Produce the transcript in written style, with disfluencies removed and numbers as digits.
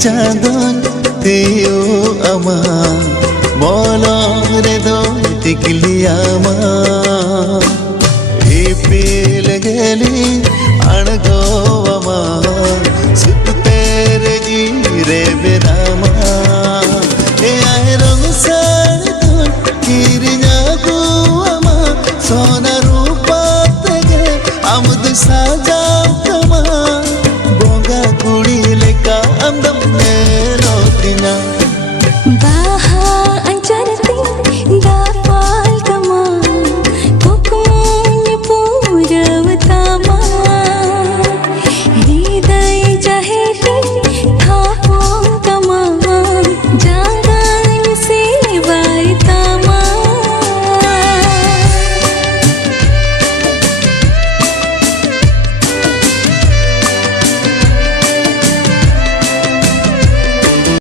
चांदन तेयो अमा मोलो रे दो तिकलियामा इपिल गेली अणगो अमा सुत तेरे जी रे बेनामा ए आए रंग साड़ तुन किरिया को अमा सोना रूपा तेगे अमुद साजा तमा बोंगा कुड़ी लेका अंदम ने रोतिना